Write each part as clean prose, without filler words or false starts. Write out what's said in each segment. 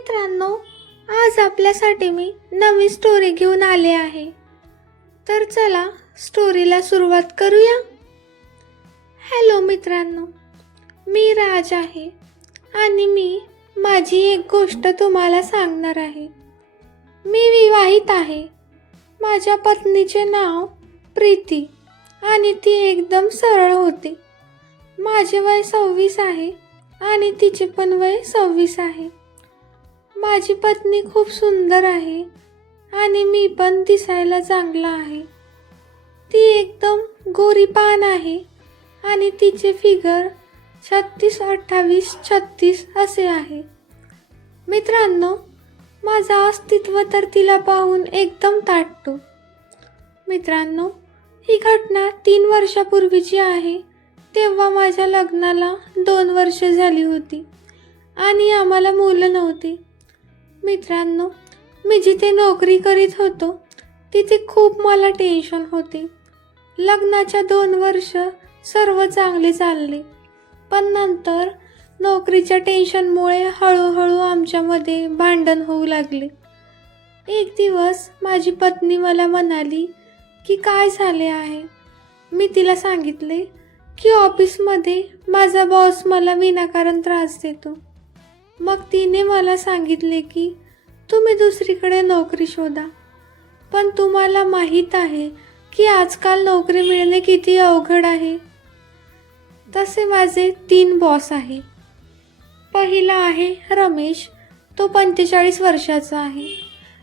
मित्रांनो, आज आपल्यासाठी मी नवी स्टोरी घेऊन आले आहे. तर चला स्टोरीला सुरुवात करूया. हॅलो मित्रांनो, मी राज आहे आणि मी माझी एक गोष्ट तुम्हाला सांगणार आहे. मी विवाहित आहे. माझ्या पत्नीचे नाव प्रीती आणि ती एकदम सरळ होती. माझे वय 26 आहे आणि तिचे पण वय 26 आहे. माझी पत्नी खूप सुंदर आहे आणि मी पण दिसायला चांगला आहे. ती एकदम गोरी पान आहे आणि तिचे फिगर 36, 28, 36 असे आहे. मित्रांनो, माझं अस्तित्व तर तिला पाहून एकदम ताटतो. मित्रांनो, ही घटना 3 वर्षापूर्वीची आहे. तेव्हा माझ्या लग्नाला 2 वर्ष झाली होती आणि आम्हाला मुलं नव्हती. मित्रांनो, मी जिथे नोकरी करीत होतो तिथे खूप मला टेन्शन होते. लग्नाच्या 2 वर्ष सर्व चांगले चालले, पण नंतर नोकरीच्या टेन्शनमुळे हळूहळू आमच्यामध्ये भांडण होऊ लागले. एक दिवस माझी पत्नी मला म्हणाली की काय झाले आहे. मी तिला सांगितले की ऑफिसमध्ये माझा बॉस मला विनाकारण त्रास देतो. मग तिने मला सांगितले की तुम्ही दुसरीकडे नोकरी शोधा. पण तुम्हाला माहीत आहे की आजकाल नोकरी मिळणे किती अवघड आहे. तसे माझे 3 बॉस आहे. पहिला आहे रमेश, तो 45 वर्षाचा आहे.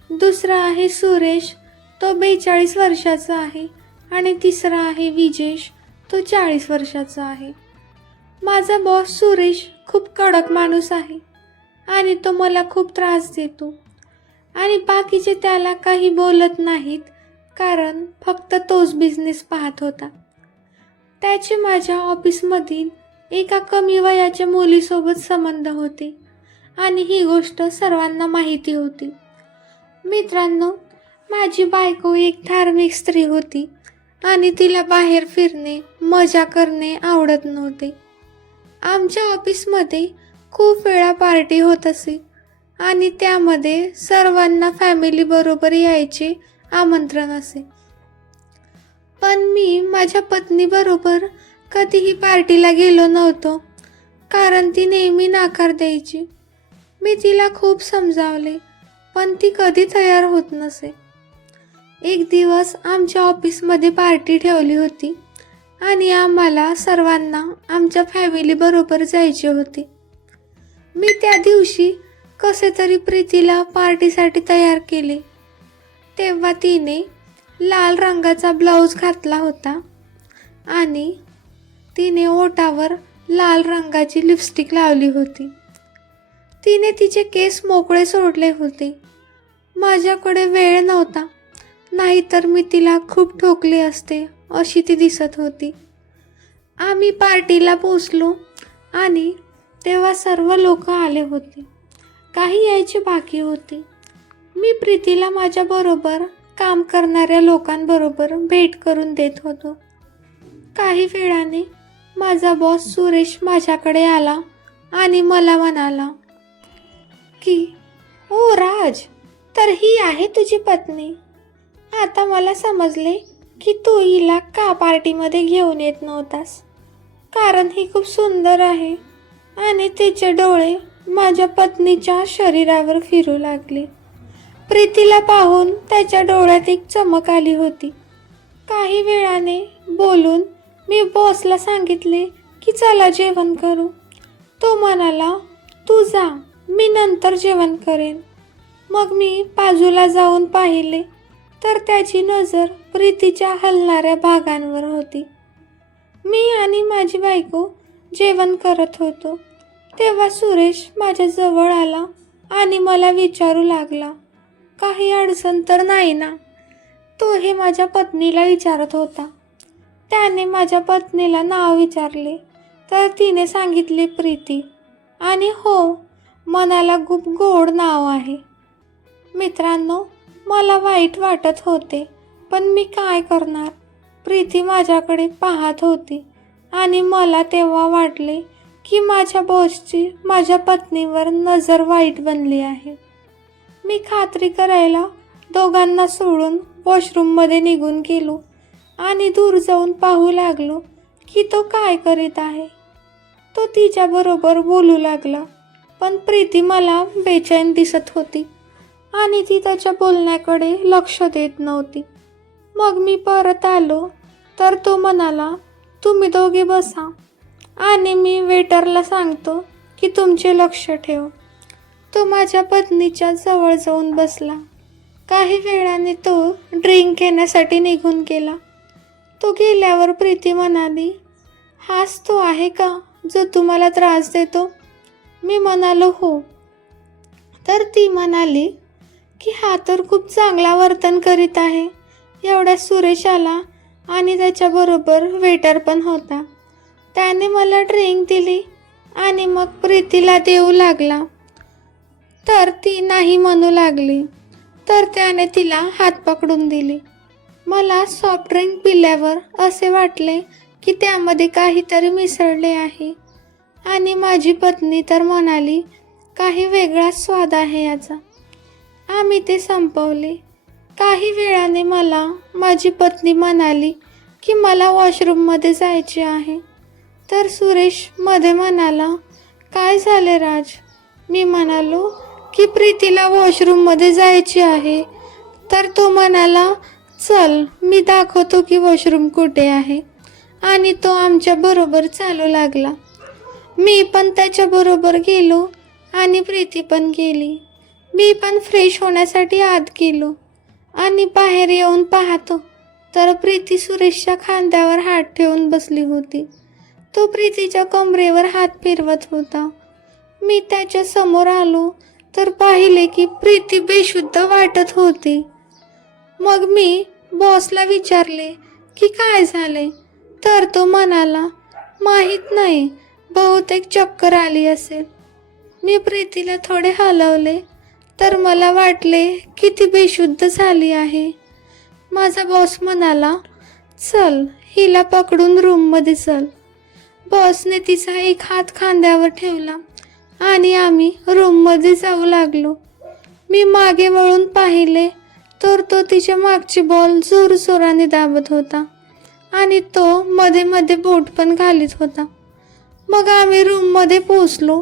दुसरा आहे सुरेश, तो 42 वर्षाचा आहे. आणि तिसरा आहे विजेश, तो 40 वर्षाचा आहे. माझा बॉस सुरेश खूप कडक माणूस आहे आणि तो मला खूप त्रास देतो आणि बाकीचे त्याला काही बोलत नाहीत, कारण फक्त तोच बिझनेस पाहत होता. त्याचे माझ्या ऑफिसमधील एका कमी वयाच्या मुलीसोबत संबंध होते आणि ही गोष्ट सर्वांना माहिती होती. मित्रांनो, माझी बायको एक धार्मिक स्त्री होती आणि तिला बाहेर फिरणे, मजा करणे आवडत नव्हते. आमच्या ऑफिसमध्ये खूप वेळा पार्टी होत असे आणि त्यामध्ये सर्वांना फॅमिली बरोबर यायचे आमंत्रण असे. पण मी माझ्या पत्नीबरोबर कधीही पार्टीला गेलो नव्हतो, कारण ती नेहमी नकार द्यायची. मी तिला खूप समजावले, पण ती कधी तयार होत नसे. एक दिवस आमच्या ऑफिसमध्ये पार्टी ठेवली होती आणि आम्हाला सर्वांना आमच्या फॅमिली बरोबर जायचे होते. मी त्या दिवशी कसे तरी प्रीतीला पार्टीसाठी तयार केले. तेव्हा तिने लाल रंगाचा ब्लाऊज घातला होता आणि तिने ओठावर लाल रंगाची लिपस्टिक लावली होती. तिने तिचे केस मोकळे सोडले होते. माझ्याकडे वेळ नव्हता, नाहीतर मी तिला खूप ठोकले असते, अशी ती दिसत होती. आम्ही पार्टीला पोचलो आणि तेव्हा सर्व लोक आले होते. काही यायचे बाकी होते. मी प्रीतीला माझ्याबरोबर काम करणाऱ्या लोकांबरोबर भेट करून देत होतो. काही वेळाने माझा बॉस सुरेश माझ्याकडे आला आणि मला म्हणाला की ओ राज, तर ही आहे तुझी पत्नी. आता मला समजले की तू हिला का पार्टीमध्ये घेऊन येत नव्हतास, कारण ही खूप सुंदर आहे. आणि तिचे डोळे माझ्या पत्नीच्या शरीरावर फिरू लागले. प्रीतीला पाहून त्याच्या डोळ्यात एक चमक आली होती. काही वेळाने बोलून मी बॉसला सांगितले की चला जेवण करू. तो म्हणाला तू जा, मी नंतर जेवण करेन. मग मी बाजूला जाऊन पाहिले तर त्याची नजर प्रीतीच्या हलणाऱ्या भागांवर होती. मी आणि माझी बायको जेवण करत होतो तेव्हा सुरेश माझ्या जवळ आला आणि मला विचारू लागला, काही अडचण तर नाही ना. तो हे माझ्या पत्नीला विचारत होता. त्याने माझ्या पत्नीला नाव विचारले तर तिने सांगितले प्रीती. आणि हो, मनाला खूप गोड नाव आहे. मित्रांनो, मला वाईट वाटत होते, पण मी काय करणार. प्रीती माझ्याकडे पाहत होती आणि मला तेव्हा वाटले की माझ्या बॉसची माझ्या पत्नीवर नजर वाईट बनली आहे. मी खात्री करायला दोघांना सोडून वॉशरूममध्ये निघून गेलो आणि दूर जाऊन पाहू लागलो की तो काय करीत आहे. तो तिच्याबरोबर बोलू लागला, पण प्रीती मला बेचैन दिसत होती आणि ती त्याच्या बोलण्याकडे लक्ष देत नव्हती. मग मी परत आलो तर तो म्हणाला, तुम्ही दोघे बसा आणि मी वेटरला सांगतो की तुमचे लक्ष ठेव. तो माझ्या पत्नीच्या जवळ जाऊन बसला. काही वेळाने तो ड्रिंक घेण्यासाठी निघून गेला. तो गेल्यावर प्रीती म्हणाली, हाच तो आहे का जो तुम्हाला त्रास देतो? मी म्हणालो, हो. तर ती म्हणाली की हा तर खूप चांगला वर्तन करीत आहे. एवढ्या सुरेश आला आणि त्याच्याबरोबर वेटर पण होता. त्याने मला ड्रिंक दिली आणि मग प्रीतीला देऊ लागला. तर ती नाही म्हणू लागली, तर त्याने तिला हात पकडून दिली. मला सॉफ्ट ड्रिंक पिल्यावर असे वाटले की त्यामध्ये काहीतरी मिसळले आहे आणि माझी पत्नी तर म्हणाली, काही वेगळाच स्वाद आहे याचा. आम्ही ते संपवले. काही वेळाने मला माझी पत्नी म्हणाली की मला वॉशरूममध्ये जायचे आहे. तर सुरेश मध्ये म्हणाला, काय झाले राज? मी म्हणालो की प्रीतीला वॉशरूममध्ये जायचे आहे. तर तो म्हणाला, चल मी दाखवतो की वॉशरूम कुठे आहे. आणि तो आमच्या बरोबर चालू लागला. मी पण त्याच्याबरोबर गेलो आणि प्रीती पण गेली. मी पण फ्रेश होण्यासाठी आत गेलो आणि बाहेर येऊन पाहतो तर प्रीती सुरेशच्या खांद्यावर हात ठेवून बसली होती. तो प्रीतीच्या कमरेवर हात फिरवत होता. मी त्याच्या समोर आलो तर पाहिले की प्रीती बेशुद्ध वाटत होती. मग मी बॉसला विचारले की काय झाले? तर तो म्हणाला, माहीत नाही, बहुतेक चक्कर आली असेल. मी प्रीतीला थोडे हलवले तर मला वाटले की ती बेशुद्ध झाली आहे. माझा बॉस म्हणाला, चल हिला पकडून रूममध्ये चल. बॉसने तिचा एक हात खांद्यावर ठेवला आणि आम्ही रूममध्ये जाऊ लागलो. मी मागे वळून पाहिले तर तो तिच्या मागची बॉल जोरजोराने दाबत होता आणि तो मध्ये मध्ये बोट पण घालीत होता. मग आम्ही रूममध्ये पोचलो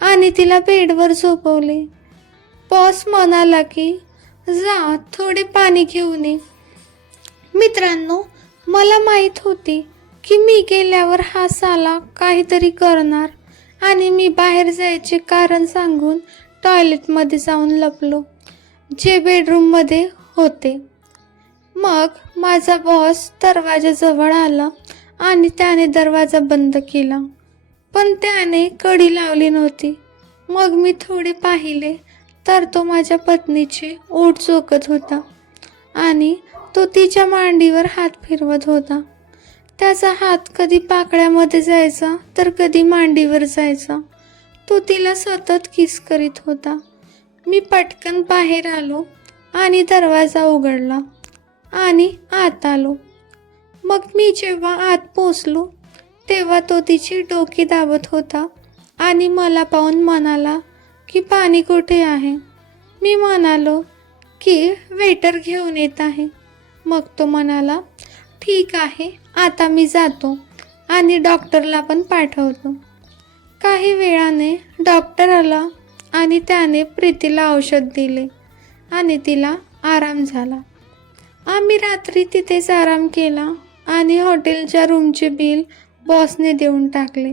आणि तिला बेडवर झोपवले. बॉस म्हणाला की जा थोडे पाणी घेऊन ये. मित्रांनो, मला माहीत होती की मी गेल्यावर हा साला काहीतरी करणार आणि मी बाहेर जायचे कारण सांगून टॉयलेटमध्ये जाऊन लपलो, जे बेडरूममध्ये होते. मग माझा बॉस दरवाजाजवळ आला आणि त्याने दरवाजा बंद केला, पण त्याने कडी लावली नव्हती. मग मी थोडे पाहिले तर तो माझ्या पत्नीचे ओठ चोखत होता आणि तो तिच्या मांडीवर हात फिरवत होता. त्याचा हात कधी पाकळ्यामध्ये जायचा तर कधी मांडीवर जायचा. तो तिला सतत किस करीत होता. मी पटकन बाहेर आलो आणि दरवाजा उघडला आणि आत आलो. मग मी जेव्हा आत पोचलो तेव्हा तो तिची डोकी दाबत होता आणि मला पाहून म्हणाला की पाणी कुठे आहे? मी म्हणालो की वेटर घेऊन येत आहे. मग तो म्हणाला, ठीक आहे, आता मी जातो आणि डॉक्टरला पण पाठवतो. काही वेळाने डॉक्टर आला आणि त्याने प्रीतीला औषध दिले आणि तिला आराम झाला. आम्ही रात्री तिथेच आराम केला आणि हॉटेलच्या रूमचे बिल बॉसने देऊन टाकले.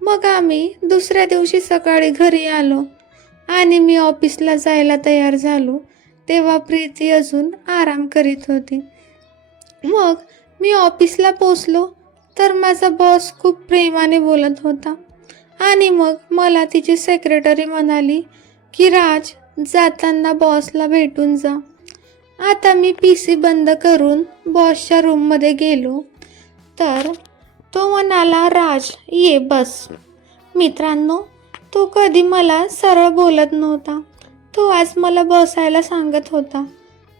मग आम्ही दुसऱ्या दिवशी सकाळी घरी आलो आणि मी ऑफिसला जायला तयार झालो तेव्हा प्रीती अजून आराम करीत होती. मग मी ऑफिसला पोचलो तर माझा बॉस खूप प्रेमाने बोलत होता आणि मग मला तिची सेक्रेटरी म्हणाली की राज, जाताना बॉसला भेटून जा. आता मी PC बंद करून बॉसच्या रूममध्ये गेलो तर तो म्हणाला, राज ये बस. मित्रांनो, तो कधी मला सरळ बोलत नव्हता. तो आज मला बसायला सांगत होता.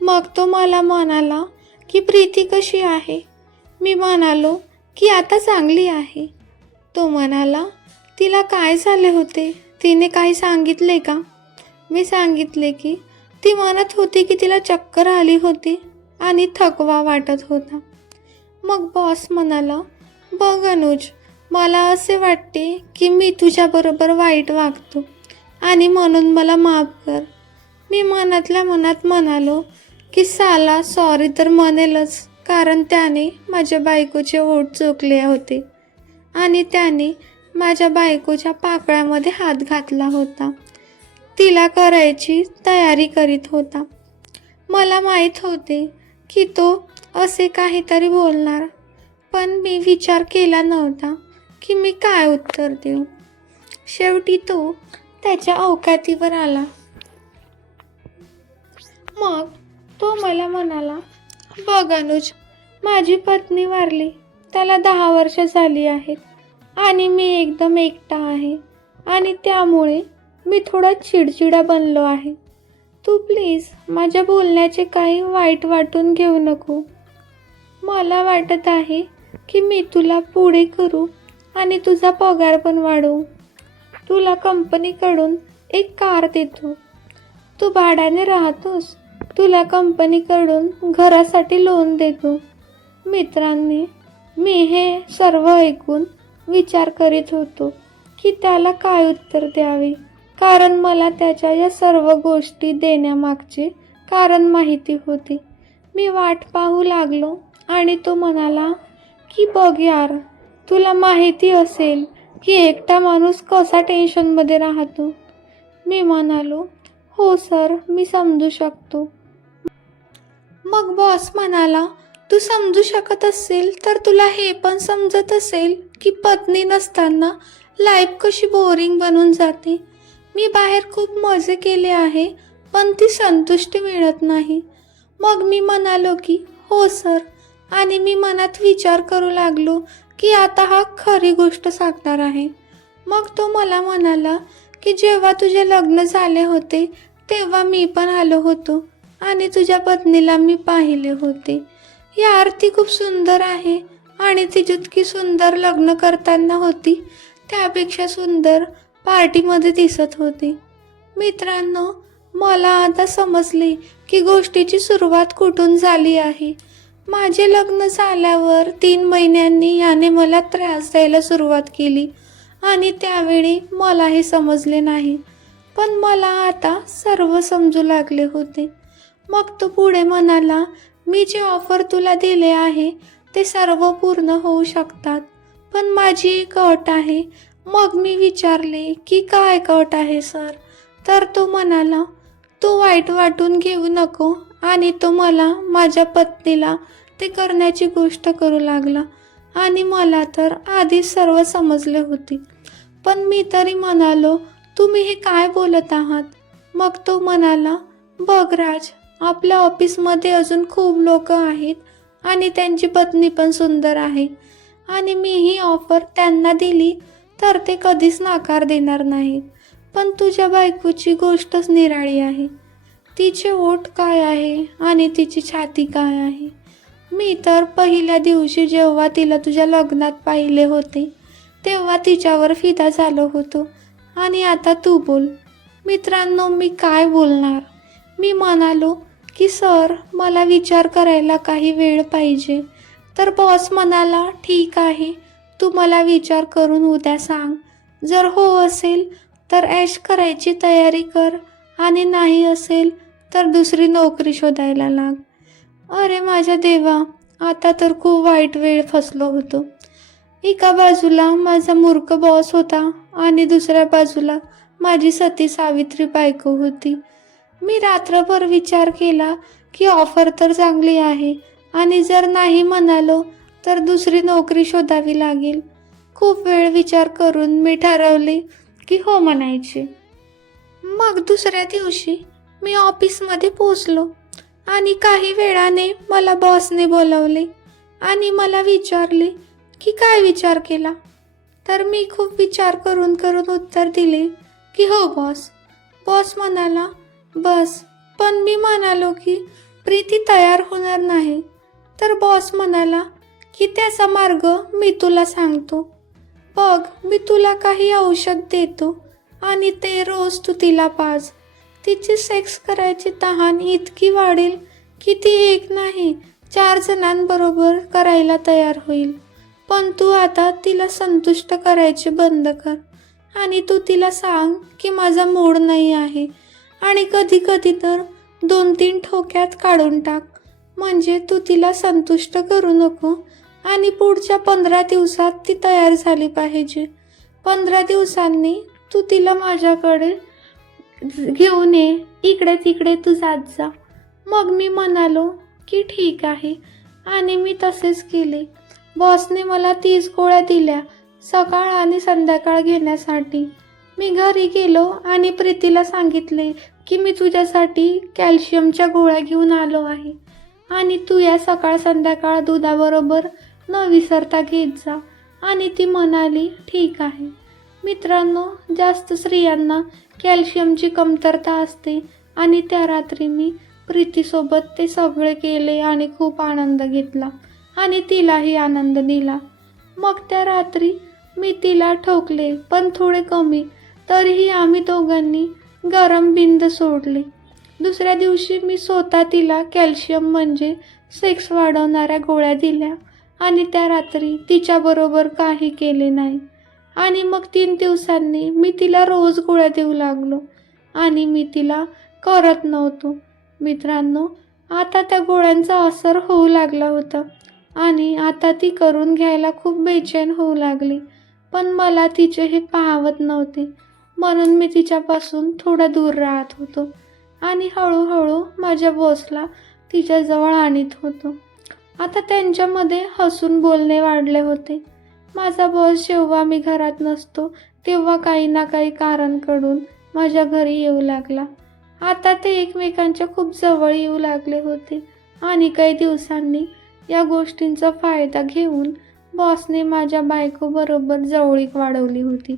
मग तो मला म्हणाला की प्रीती कशी आहे? मी म्हणालो की आता चांगली आहे. तो म्हणाला तिला काय झाले होते? तिने काही सांगितले का? मी सांगितले की ती म्हणत होती की तिला चक्कर आली होती आणि थकवा वाटत होता. मग बॉस म्हणाला, बघ अनुज, मला असे वाटते की मी तुझ्याबरोबर वाईट वागतो आणि म्हणून मला माफ कर. मी मनातल्या मनात म्हणालो की साला सॉरी तर म्हणेलच, कारण त्याने माझ्या बायकोचे ओठ चोखले होते आणि त्याने माझ्या बायकोच्या पाकळ्यामध्ये हात घातला होता. तिला करायची तयारी करीत होता. मला माहीत होते की तो असे काहीतरी बोलणार, पण मी विचार केला नव्हता की मी काय उत्तर देऊ. शेवटी तो त्याच्या औकातीवर आला. मग तो मला म्हणाला, बघ अनुज, माझी पत्नी वारली, त्याला 10 वर्ष झाली आहेत आणि मी एकदम एकटा आहे आणि त्यामुळे मी थोडा चिडचिडा बनलो आहे. तू प्लीज माझ्या बोलण्याचे काही वाईट वाटून घेऊ नको. मला वाटत आहे की मी तुला पुढे करू आणि तुझा पगार पण वाढवू. तुला कंपनीकडून एक कार देतो. तू भाड्याने राहतोस, तुला कंपनीकडून घरासाठी लोन देतो. मित्रांनी मी हे सर्व ऐकून विचार करीत होतो की त्याला काय उत्तर द्यावे, कारण मला त्याच्या या सर्व गोष्टी देण्यामागचे कारण माहिती होते. मी वाट पाहू लागलो आणि तो म्हणाला की बघ यार, तुला माहिती असेल की एकटा माणूस कसा टेन्शनमध्ये राहतो. मी म्हणालो, हो सर, मी समजू शकतो. मग बॉस म्हणाला, तू समजू शकत असेल तर तुला हे पण समजत असेल की पत्नी नसताना लाईफ कशी बोरिंग बनून जाते. मी बाहेर खूप मजे केले आहे, पण ती संतुष्टी मिळत नाही. मग मी म्हणालो की हो सर, आणि मी मनात विचार करू लागलो की आता हा खरी गोष्ट सांगणार आहे. मग तो मला म्हणाला की जेव्हा तुझे लग्न झाले होते तेव्हा मी पण आलो होतो आणि तुझ्या पत्नीला मी पाहिले होते. ही आरती खूप सुंदर आहे आणि ती जितकी सुंदर लग्न करताना होती त्यापेक्षा सुंदर पार्टीमध्ये दिसत होती. मित्रांनो, मला आता समजले की गोष्टीची सुरुवात कुठून झाली आहे. माझे लग्न झाल्यावर 3 महिन्यांनी याने मला त्रास द्यायला सुरुवात केली आणि त्यावेळी मला हे समजले नाही, पण मला आता सर्व समजू लागले होते. मग तो पुढे म्हणाला, मी जे ऑफर तुला दिले आहे ते सर्व पूर्ण होऊ शकतात, पण माझी एक अट आहे. मग मी विचारले की काय अट आहे सर? तर तो म्हणाला, तू वाईट वाटून घेऊ नको. आणि तो मला माझ्या पत्नीला ते करण्याची गोष्ट करू लागला आणि मला तर आधीच सर्व समजले होते, पण मी तरी म्हणालो, तुम्ही हे काय बोलत आहात? मग तो म्हणाला, बघ राज, आपल्या ऑफिसमध्ये अजून खूप लोक आहेत आणि त्यांची पत्नी पण सुंदर आहे आणि मी ही ऑफर त्यांना दिली तर ते कधीच नाकार देणार नाहीत. पण तुझ्या बायकोची गोष्टच निराळी आहे. तिचे ओठ काय आहे आणि तिची छाती काय आहे. मी तर पहिल्या दिवशी जेव्हा तिला तुझ्या लग्नात पाहिले होते तेव्हा तिच्यावर फिदा झालो होतो आणि आता तू बोल. मित्रांनो, मी काय बोलणार? मी म्हणालो की सर, मला विचार करायला काही वेळ पाहिजे. तर बॉस म्हणाला, ठीक आहे, तू मला विचार करून उद्या सांग. जर हो असेल तर ऐश करायची तयारी कर आणि नाही असेल तर दुसरी नोकरी शोधायला लाग. अरे माझ्या देवा, आता तर खूप वाईट वेळ फसलो होतो. एका बाजूला माझा मूर्ख बॉस होता आणि दुसऱ्या बाजूला माझी सती सावित्री बायको होती. मी रात्रभर विचार केला की ऑफर तर चांगली आहे आणि जर नाही म्हणालो तर दुसरी नोकरी शोधावी लागेल. खूप वेळ विचार करून मी ठरवले की हो म्हणायचे. मग दुसऱ्या दिवशी मी ऑफिसमध्ये पोचलो आणि काही वेळाने मला बॉसने बोलवले आणि मला विचारले की काय विचार केला. तर मी खूप विचार करून उत्तर दिले की हो बॉस. बॉस म्हणाला, बस. पण मी म्हणालो की प्रीती तयार होणार नाही. तर बॉस म्हणाला की त्याचा मार्ग मी तुला सांगतो. बघ, मी तुला काही औषध देतो आणि ते रोज तू तिला पाज. तिची सेक्स करायची तहान इतकी वाढेल की ती एक नाही 4 जणांबरोबर करायला तयार होईल. पण तू आता तिला संतुष्ट करायचे बंद कर आणि तू तिला सांग की माझा मूड नाही आहे आणि कधी कधी तर 2-3 ठोक्यात काढून टाक. म्हणजे तू तिला संतुष्ट करू नको आणि पुढच्या 15 दिवसात ती तयार झाली पाहिजे. 15 दिवसांनी तू तिला माझ्याकडे घेऊन ये, इकडे तिकडे तू जात जा. मग मी म्हणालो की ठीक आहे आणि मी तसेच केले. बॉसने मला 30 गोळ्या दिल्या सकाळ आणि संध्याकाळ घेण्यासाठी. मी घरी गेलो आणि प्रीतीला सांगितले की मी तुझ्यासाठी कॅल्शियमच्या गोळ्या घेऊन आलो आहे आणि तू या सकाळ संध्याकाळ दुधाबरोबर न विसरता घेत जा. आणि ती म्हणाली ठीक आहे. मित्रांनो, जास्त स्त्रियांना कॅल्शियमची कमतरता असते आणि त्या रात्री मी प्रीतीसोबत ते सगळे केले आणि खूप आनंद घेतला आणि तिलाही आनंद दिला. मग त्या रात्री मी तिला ठोकले, पण थोडे कमी. तरीही आम्ही दोघांनी गरम बिंद सोडले. दुसऱ्या दिवशी मी स्वतः तिला कॅल्शियम म्हणजे सेक्स वाढवणाऱ्या गोळ्या दिल्या आणि त्या रात्री तिच्याबरोबर काही केले नाही. आणि मग 3 दिवसांनी मी तिला रोज गोळ्या देऊ लागलो आणि मी तिला करत नव्हतो. मित्रांनो, आता त्या गोळ्यांचा असर होऊ लागला होता आणि आता ती करून घ्यायला खूप बेचैन होऊ लागली. पण मला तिचे हे पाहवत नव्हते, म्हणून मी तिच्यापासून थोडा दूर राहत होतो आणि हळूहळू माझ्या बॉसला तिच्याजवळ आणत होतो. आता त्यांच्यामध्ये हसून बोलणे वाढले होते. माझा बॉस जेव्हा मी घरात नसतो तेव्हा काही ना काही कारणकडून माझ्या घरी येऊ लागला. आता ते एकमेकांच्या खूप जवळ येऊ लागले होते आणि काही दिवसांनी या गोष्टींचा फायदा घेऊन बॉसने माझ्या बायकोबरोबर जवळीक वाढवली होती.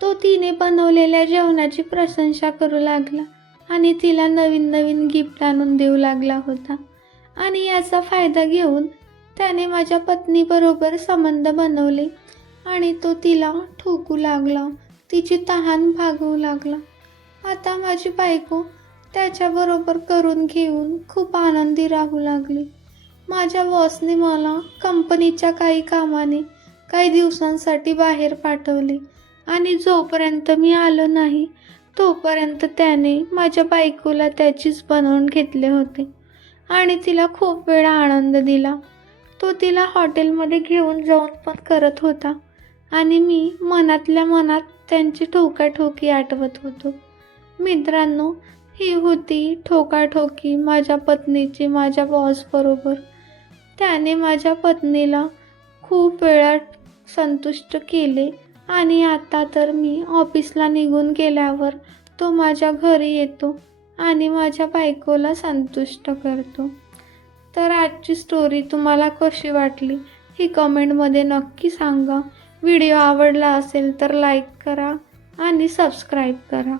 तो तिने बनवलेल्या जेवणाची प्रशंसा करू लागला आणि तिला नवीन नवीन गिफ्ट आणून देऊ लागला होता. आणि याचा फायदा घेऊन त्याने माझ्या पत्नीबरोबर संबंध बनवले आणि तो तिला ठोकू लागला, तिची तहान भागवू लागला. आता माझी बायको त्याच्याबरोबर करून घेऊन खूप आनंदी राहू लागली. माझ्या बॉसने मला कंपनीच्या काही कामाने काही दिवसांसाठी बाहेर पाठवले आणि जोपर्यंत मी आलो नाही तोपर्यंत त्याने माझ्या बायकोला त्याचीच बनवून घेतले होते आणि तिला खूप वेळा आनंद दिला. तो तिला हॉटेलमध्ये घेऊन जाऊन पण करत होता आणि मी मनातल्या मनात त्यांची ठोकाठोकी आठवत होतो. मित्रांनो, ही होती ठोकाठोकी माझ्या पत्नीची माझ्या बॉसबरोबर. त्याने माझ्या पत्नीला खूप वेळा संतुष्ट केले आणि आता तर मी ऑफिसला निघून गेल्यावर तो माझ्या घरी येतो आणि माझ्या बायकोला संतुष्ट करतो. तर आजची स्टोरी तुम्हाला कशी वाटली ही कमेंटमध्ये नक्की सांगा. व्हिडिओ आवडला असेल तर लाईक करा आणि सबस्क्राईब करा.